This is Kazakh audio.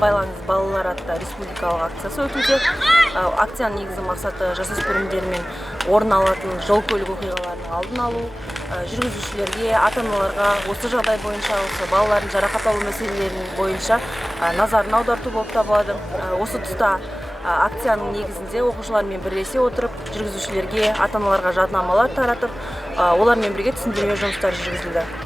байланыс балалар атты республикалық акциясы өтуде. Акцияның негізгі мақсаты жасөспірімдермен орын алатын жол көлік оқиғаларының алдын алу, жүргізушілерге, ата-аналарға осы жағдай бойынша, осы балалардың жарақат алу мәселелерінің бойынша назарын аударту болып табылады. Осы тұста акцияның негізінде оқушылармен бірлесе отырып, жүргізушілерге, ата-аналарға жаднамалар таратып, олармен бірге түсіндірме жұмыстары жүргізілді.